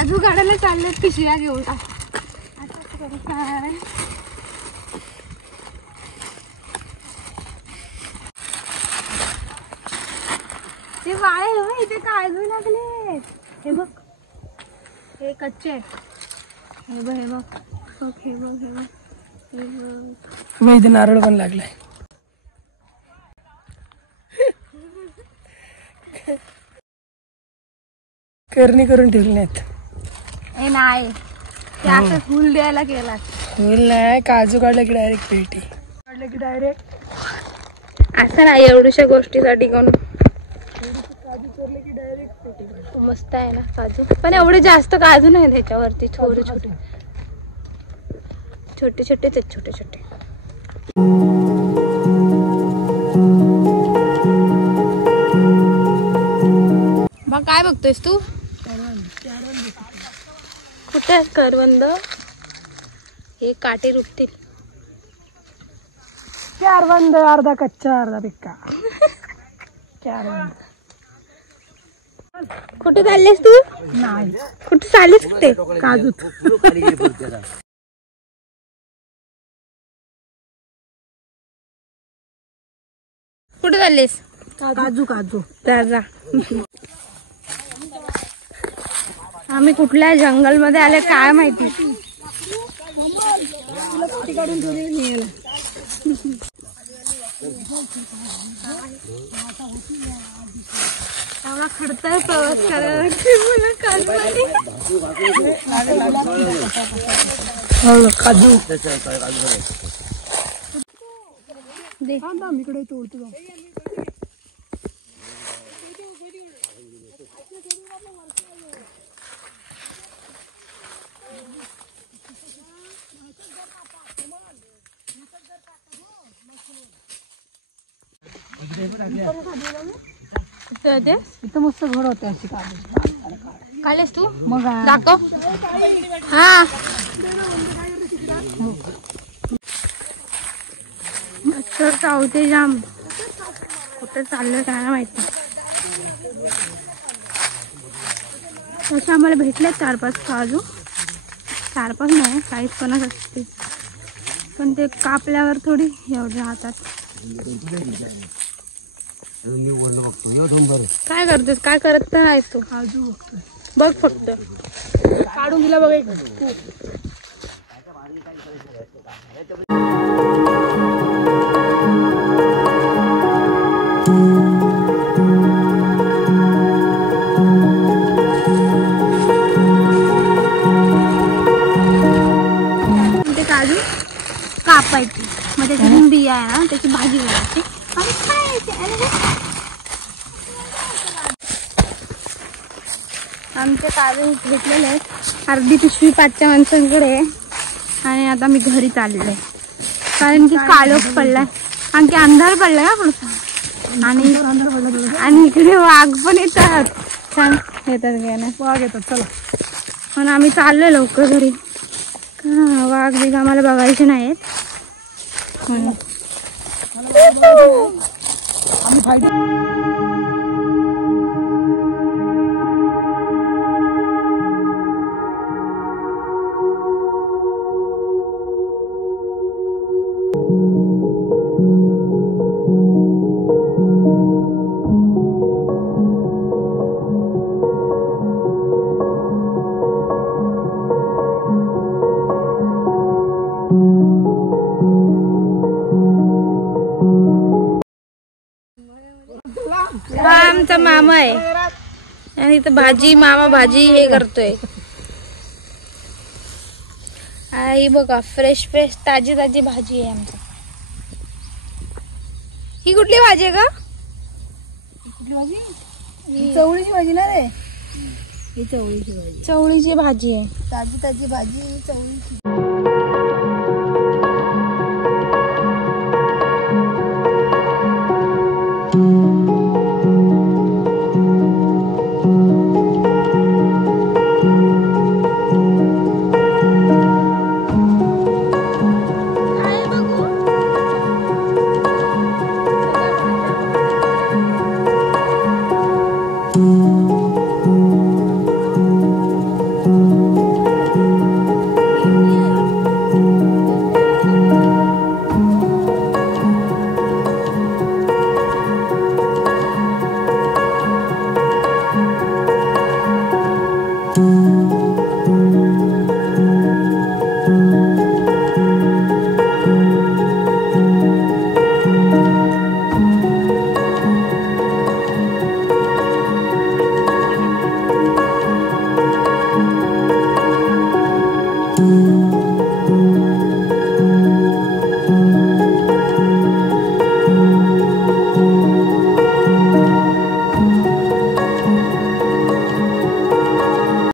काजू काढायला चालले पिशव्या घेऊन. ते वाळे हो, इथे काजू लागले. हे बघ, हे कच्चे आहेत. हे बघ, हे बघ, बघ, हे बघ, हे बघ, हे बघ. इथे नारळ पण लागलाय. करणी करून ठेवली नाहीत. हे नाही, ते आता फुल द्यायला केला. फुल नाही, काजू काढलं की डायरेक्ट पेटी काढलं की डायरेक्ट असं नाही एवढ्याशा गोष्टीसाठी कोण. काजू चोरले की डायरेक्ट पेटी. मस्त आहे ना काजू, पण एवढे जास्त काजू नाही त्याच्यावरती. छोटे छोटे छोटे छोटेच आहेत, छोटे छोटे. मग काय बघतोयस तू? कुठे आहे करवंद? हे काटे रुपतील. करवंद अर्धा कच्चा अर्धा पिक्का. करवंद. कुठे चाललेस तू? नाही, कुठे चाललेस? कुठे? काजूत. कुठे चाललेस? काजू काजू. जा. आम्ही कुठल्या जंगल मध्ये आले काय माहिती. काढून ठेवली. एवढा खडतर प्रवास करायला मला काजू इकडे तोडतो. इथं मस्त घड होते अशी. खाल्लेस तू? मग दाखव. हा, मच्छर चावते जाम. कुठे चाललं काय माहिती. तसे आम्हाला भेटले 4-5 काजू. 4-5 नाही, 40-50 असते, पण ते कापल्यावर थोडी एवढे राहतात. काय करतोस? काय करत तर नाहीस तू? काजू बघतोय. बघ फक्त. काढून दिला बघ एक. ते काजू कापायची, मग त्याच्यातून बिया आहे ना त्याची भाजी करायची आणि खायची. आमचे काजू घेतलेले आहेत. अर्धी पिशवी 5च्या माणसांकडे. आणि आता मी घरी चालले कारण की काळोख पडलाय, आणखी अंधार पडलाय ना पुढचा. आणि इकडे वाघ पण येतात. छान येतात घ्यायला वाघ येतात. चला म्हणून आम्ही चाललोय लवकर घरी. वाघ बिघ आम्हाला बघायचे नाहीत. आम्ही फायदा. हा आमचा मामा आहे आणि इथं भाजी मामा भाजी हे करतोय. ही बघा फ्रेश फ्रेश ताजी ताजी भाजी आहे आमची. ही कुठली भाजी आहे का? कुठली भाजी? चवळीची भाजी ना रे. ही चवळीची भाजी. चवळीची भाजी आहे. ताजी ताजी भाजी चवळीची.